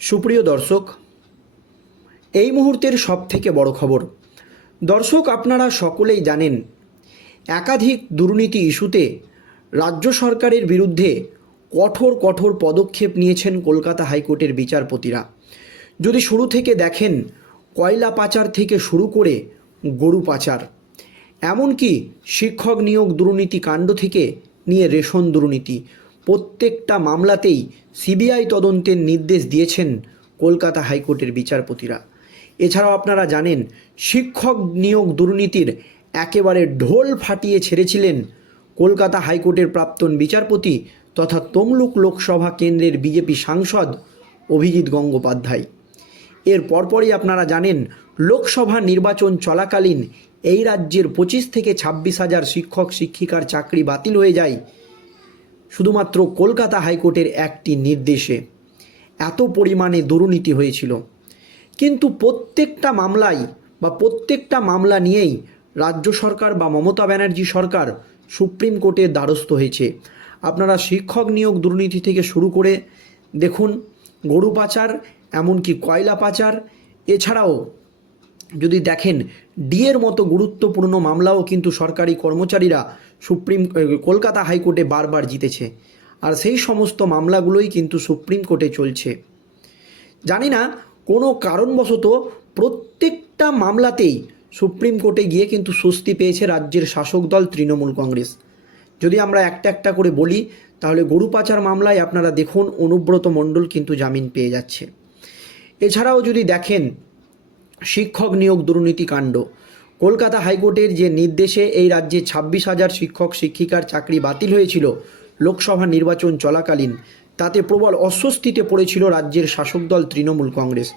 সুপ্রিয় দর্শক, এই মুহূর্তের সব থেকে বড় খবর। দর্শক, আপনারা সকলেই জানেন, একাধিক দুর্নীতি ইস্যুতে রাজ্য সরকারের বিরুদ্ধে কঠোর কঠোর পদক্ষেপ নিয়েছেন কলকাতা হাইকোর্টের বিচারপতিরা। যদি শুরু থেকে দেখেন, কয়লা পাচার থেকে শুরু করে গরু পাচার, এমনকি শিক্ষক নিয়োগ দুর্নীতি কাণ্ড থেকে নিয়ে রেশন দুর্নীতি প্রত্যেকটা মামলাতেই সিবিআই তদন্তের নির্দেশ দিয়েছেন কলকাতা হাইকোর্টের বিচারপতিরা। এছাড়াও আপনারা জানেন, শিক্ষক নিয়োগ দুর্নীতির একেবারে ঢোল ফাটিয়ে ছেড়েছিলেন কলকাতা হাইকোর্টের প্রাক্তন বিচারপতি তথা তমলুক লোকসভা কেন্দ্রের বিজেপি সাংসদ অভিজিৎ গঙ্গোপাধ্যায়। এর পরপরই আপনারা জানেন, লোকসভা নির্বাচন চলাকালীন এই রাজ্যের পঁচিশ থেকে ছাব্বিশ হাজার শিক্ষক শিক্ষিকার চাকরি বাতিল হয়ে যায় শুধুমাত্র কলকাতা হাইকোর্টের একটি নির্দেশে। এত পরিমাণে দুর্নীতি হয়েছিল। কিন্তু প্রত্যেকটা মামলায় বা প্রত্যেকটা মামলা নিয়েই রাজ্য সরকার বা মমতা ব্যানার্জি সরকার সুপ্রিম কোর্টের দ্বারস্থ হয়েছে। আপনারা শিক্ষক নিয়োগ দুর্নীতি থেকে শুরু করে দেখুন, গরু পাচার, এমনকি কয়লা পাচার, এছাড়াও যদি দেখেন, ডিএর মতো গুরুত্বপূর্ণ মামলাও কিন্তু সরকারি কর্মচারীরা সুপ্রিম কলকাতা হাইকোর্টে বারবার জিতেছে। আর সেই সমস্ত মামলাগুলোই কিন্তু সুপ্রিম কোর্টে চলছে। জানি না, কোনো কারণবশত প্রত্যেকটা মামলাতেই সুপ্রিম কোর্টে গিয়ে কিন্তু স্বস্তি পেয়েছে রাজ্যের শাসক দল তৃণমূল কংগ্রেস। যদি আমরা একটা একটা করে বলি, তাহলে গরু পাচার মামলায় আপনারা দেখুন, অনুব্রত মণ্ডল কিন্তু জামিন পেয়ে যাচ্ছে। এছাড়াও যদি দেখেন, শিক্ষক নিয়োগ দুর্নীতি কাণ্ড। কলকাতা হাইকোর্টের যে নির্দেশে এই রাজ্যে ছাব্বিশ হাজার শিক্ষক, শিক্ষিকার চাকরি বাতিল হয়েছিল লোকসভা নির্বাচন চলাকালীন। তাতে প্রবল অস্বস্তিতে পড়েছিল রাজ্যের শাসক দল তৃণমূল কংগ্রেস।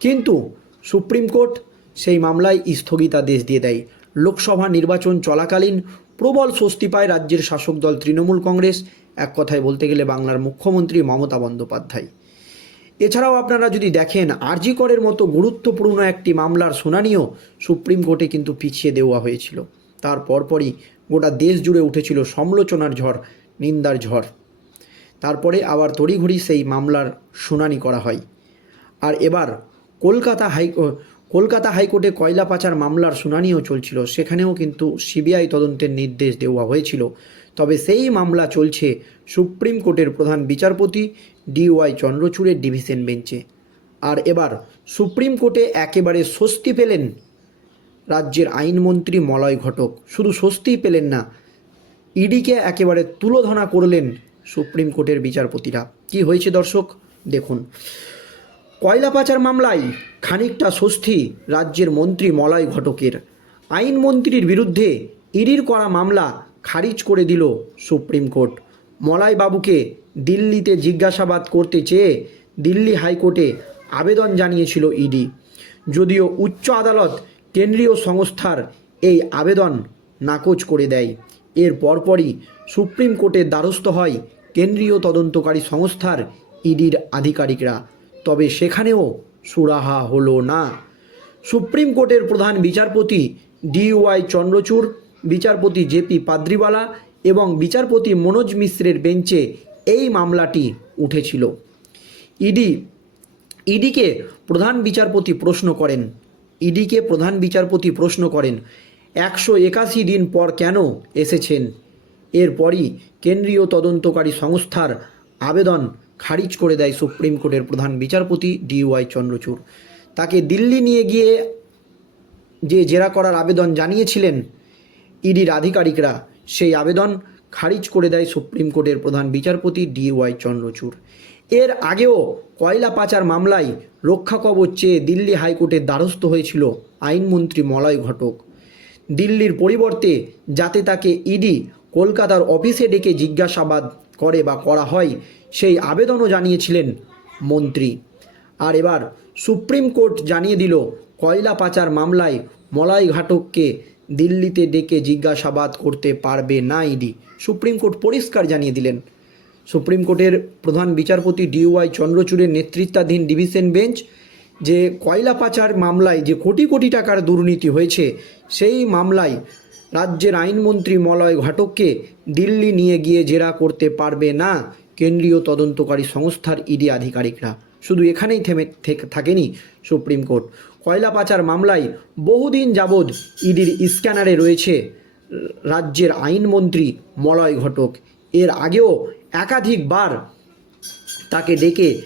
কিন্তু সুপ্রিম কোর্ট সেই মামলায় স্থগিতাদেশ দিয়ে দেয়। লোকসভা নির্বাচন চলাকালীন প্রবল স্বস্তি পায় রাজ্যের শাসক দল তৃণমূল কংগ্রেস। এক কথায় বলতে গেলে বাংলার মুখ্যমন্ত্রী মমতা বন্দ্যোপাধ্যায়। এছাড়াও আপনারা যদি দেখেন আরজি করের মতো গুরুত্বপূর্ণ একটি মামলার শুনানিও সুপ্রিম কোর্টে কিন্তু পিছিয়ে দেওয়া হয়েছিল। তার পরপরই গোটা দেশ জুড়ে উঠেছিল সমালোচনার ঝড়, নিন্দার ঝড়। তারপরে আবার তড়িঘড়ি সেই মামলার শুনানি করা হয়। আর এবার কলকাতা হাই, কলকাতা হাইকোর্টে কয়লা পাচার মামলার শুনানিও চলছিল। সেখানেও কিন্তু সিবিআই তদন্তের নির্দেশ দেওয়া হয়েছিল। তবে সেই মামলা চলছে সুপ্রিম কোর্টের প্রধান বিচারপতি ডিওয়াই চন্দ্রচূড়ের ডিভিশন বেঞ্চে। আর এবার সুপ্রিম কোর্টে একেবারে স্বস্তি পেলেন রাজ্যের আইনমন্ত্রী মলয় ঘটক। শুধু স্বস্তিই পেলেন না, ইডিকে একেবারে তুলোধনা করলেন সুপ্রিম কোর্টের বিচারপতিরা। কি হয়েছে দর্শক, দেখুন। কয়লা পাচার মামলায় খানিকটা স্বস্তি রাজ্যের মন্ত্রী মলয় ঘটকের। আইনমন্ত্রীর বিরুদ্ধে ইডির করা মামলা খারিজ করে দিল সুপ্রিম কোর্ট। মলাই বাবুকে দিল্লিতে জিজ্ঞাসাবাদ করতে চেয়ে দিল্লি হাইকোর্টে আবেদন জানিয়েছিল ইডি। যদিও উচ্চ আদালত কেন্দ্রীয় সংস্থার এই আবেদন নাকচ করে দেয়। এর পরপরই সুপ্রিম কোর্টের দ্বারস্থ হয় কেন্দ্রীয় তদন্তকারী সংস্থার ইডির আধিকারিকরা। তবে সেখানেও সুরাহা হলো না। সুপ্রিম কোর্টের প্রধান বিচারপতি ডি ওয়াই চন্দ্রচূড় বিচারপতি জেপি পাদ্রিওয়ালা এবং বিচারপতি মনোজ মিশ্রের বেঞ্চে এই মামলাটি উঠেছিল। ইডি, ইডিকে প্রধান বিচারপতি প্রশ্ন করেন। ইডিকে প্রধান বিচারপতি প্রশ্ন করেন, একশো একাশি দিন পর কেন এসেছেন? এরপরই কেন্দ্রীয় তদন্তকারী সংস্থার আবেদন খারিজ করে দেয় সুপ্রিম কোর্টের প্রধান বিচারপতি ডিওয়াই চন্দ্রচূড়। তাকে দিল্লি নিয়ে গিয়ে যে জেরা করার আবেদন জানিয়েছিলেন ইডির আধিকারিকরা সেই আবেদন খারিজ করে দেয় সুপ্রিম কোর্টের প্রধান বিচারপতি ডি ওয়াই চন্দ্রচূড়। এর আগেও কয়লা পাচার মামলায় রক্ষা কবচ চেয়ে দিল্লি হাইকোর্টের দ্বারস্থ হয়েছিল আইনমন্ত্রী মলয় ঘটক। দিল্লির পরিবর্তে যাতে তাকে ইডি কলকাতার অফিসে ডেকে জিজ্ঞাসাবাদ করে বা করা হয়, সেই আবেদনও জানিয়েছিলেন মন্ত্রী। আর এবার সুপ্রিম কোর্ট জানিয়ে দিল, কয়লা পাচার মামলায় মলয় ঘাটককে দিল্লিতে ডেকে জিজ্ঞাসাবাদ করতে পারবে না ইডি। সুপ্রিম কোর্ট পরিষ্কার জানিয়ে দিলেন। সুপ্রিম কোর্টের প্রধান বিচারপতি ডিওয়াই চন্দ্রচূড়ের নেতৃত্বাধীন ডিভিশন বেঞ্চ যে কয়লা পাচার মামলায় যে কোটি কোটি টাকার দুর্নীতি হয়েছে, সেই মামলায় রাজ্যের আইনমন্ত্রী মলয় ঘটককে দিল্লি নিয়ে গিয়ে জেরা করতে পারবে না কেন্দ্রীয় তদন্তকারী সংস্থার ইডি আধিকারিকরা। শুধু এখানেই থেমে থেক- থাকেনি সুপ্রিম কোর্ট। কয়লা পাচার মামলায় বহুদিন যাবৎ ইডির স্ক্যানারে রয়েছে রাজ্যের আইনমন্ত্রী মলয় ঘটক। এর আগেও একাধিকবার তাকে ডেকে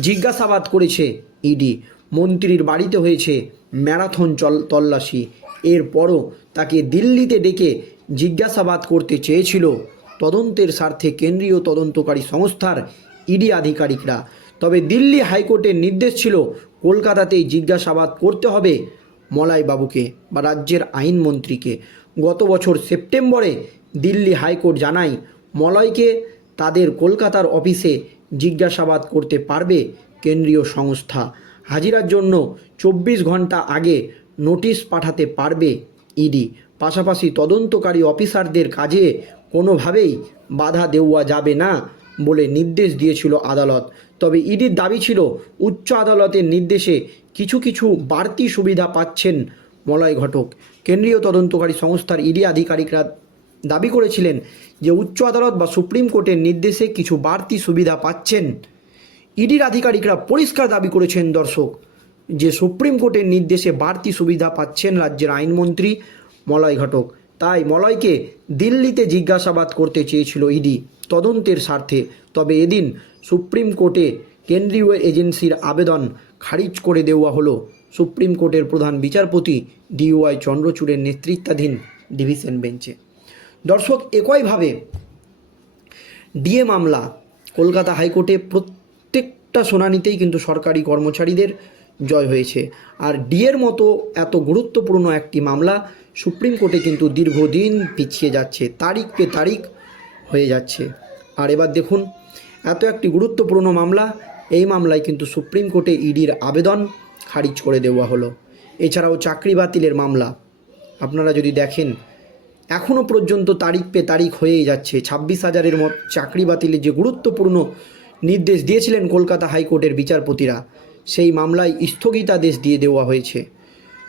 জিজ্ঞাসাবাদ করেছে ইডি। মন্ত্রীর বাড়িতে হয়েছে ম্যারাথন চল তল্লাশি। এরপরও তাকে দিল্লিতে ডেকে জিজ্ঞাসাবাদ করতে চেয়েছিল তদন্তের স্বার্থে কেন্দ্রীয় তদন্তকারী সংস্থার ইডি আধিকারিকরা। তবে দিল্লি হাইকোর্টের নির্দেশ ছিল কলকাতাতেই জিজ্ঞাসাবাদ করতে হবে মলয় বাবুকে বা রাজ্যের আইনমন্ত্রীকে গত বছর সেপ্টেম্বরে দিল্লি হাইকোর্ট জানায়, মলয়কে তাদের কলকাতার অফিসে জিজ্ঞাসাবাদ করতে পারবে কেন্দ্রীয় সংস্থা। হাজিরার জন্য চব্বিশ ঘণ্টা আগে নোটিশ পাঠাতে পারবে ইডি। পাশাপাশি তদন্তকারী অফিসারদের কাজে কোনোভাবেই বাধা দেওয়া যাবে না বলে নির্দেশ দিয়েছিল আদালত। তবে ইডির দাবি ছিল, উচ্চ আদালতের নির্দেশে কিছু কিছু বাড়তি সুবিধা পাচ্ছেন মলয় ঘটক। কেন্দ্রীয় তদন্তকারী সংস্থার ইডি আধিকারিকরা দাবি করেছিলেন যে, উচ্চ আদালত বা সুপ্রিম কোর্টের নির্দেশে কিছু বাড়তি সুবিধা পাচ্ছেন। ইডির আধিকারিকরা পরিষ্কার দাবি করেছেন, দর্শক, যে, সুপ্রিম কোর্টের নির্দেশে বাড়তি সুবিধা পাচ্ছেন রাজ্যের আইনমন্ত্রী মলয় ঘটক। তাই মলয়কে দিল্লিতে জিজ্ঞাসাবাদ করতে চেয়েছিল ইডি। তদন্তের স্বার্থে। তবে এদিন সুপ্রিম কোর্টে কেন্দ্রীয় এজেন্সির আবেদন খারিজ করে দেওয়া হলো। সুপ্রিম কোর্টের প্রধান বিচারপতি ডিওয়াই চন্দ্রচূড়ের নেতৃত্বাধীন ডিভিশন বেঞ্চে। দর্শক, একইভাবে ডিএ মামলা কলকাতা হাইকোর্টে প্রত্যেকটা শুনানিতেই কিন্তু সরকারি কর্মচারীদের জয় হয়েছে। আর ডিএর মতো এত গুরুত্বপূর্ণ একটি মামলা সুপ্রিম কোর্টে কিন্তু দীর্ঘদিন পিছিয়ে যাচ্ছে। তারিখ পে তারিখ হয়ে যাচ্ছে। আর এবার দেখুন, এত একটি গুরুত্বপূর্ণ মামলা, এই মামলায় কিন্তু সুপ্রিম কোর্টে ইডির আবেদন খারিজ করে দেওয়া হলো। এছাড়াও চাকরি বাতিলের মামলা, আপনারা যদি দেখেন এখনও পর্যন্ত তারিখ পে তারিখ হয়েই যাচ্ছে। ছাব্বিশ হাজারের মত চাকরি বাতিলের যে গুরুত্বপূর্ণ নির্দেশ দিয়েছিলেন কলকাতা হাইকোর্টের বিচারপতিরা, সেই মামলায় স্থগিতাদেশ দিয়ে দেওয়া হয়েছে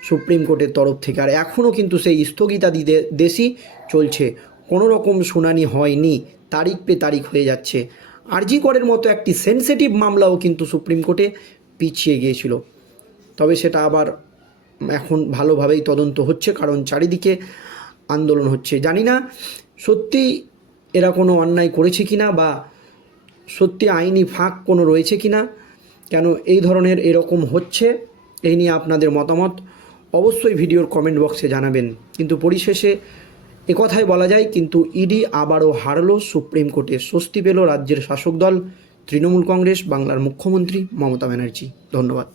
সুপ্রিম কোর্টের তরফ থেকে। আর এখনও কিন্তু সেই স্থগিতাদেশই চলছে। কোনো রকম শুনানি হয়নি, তারিখ পে তারিখ হয়ে যাচ্ছে। আরজি করের মতো একটি সেনসিটিভ মামলাও কিন্তু সুপ্রিম কোর্টে পিছিয়ে গিয়েছিল। তবে সেটা আবার এখন ভালোভাবেই তদন্ত হচ্ছে, কারণ চারিদিকে আন্দোলন হচ্ছে। জানি না সত্যি এরা কোনো অন্যায় করেছে কিনা বা সত্যি আইনি ফাঁক কোনো রয়েছে কিনা, কেন এই ধরনের এরকম হচ্ছে, এই নিয়ে আপনাদের মতামত অবশ্যই ভিডিওর কমেন্ট বক্সে জানাবেন। কিন্তু পরিশেষে একথাই বলা যায়, কিন্তু ইডি আবারও হারল সুপ্রিম কোর্টে স্বস্তি পেল রাজ্যের শাসক দল। তৃণমূল কংগ্রেস, বাংলার মুখ্যমন্ত্রী মমতা ব্যানার্জি। ধন্যবাদ।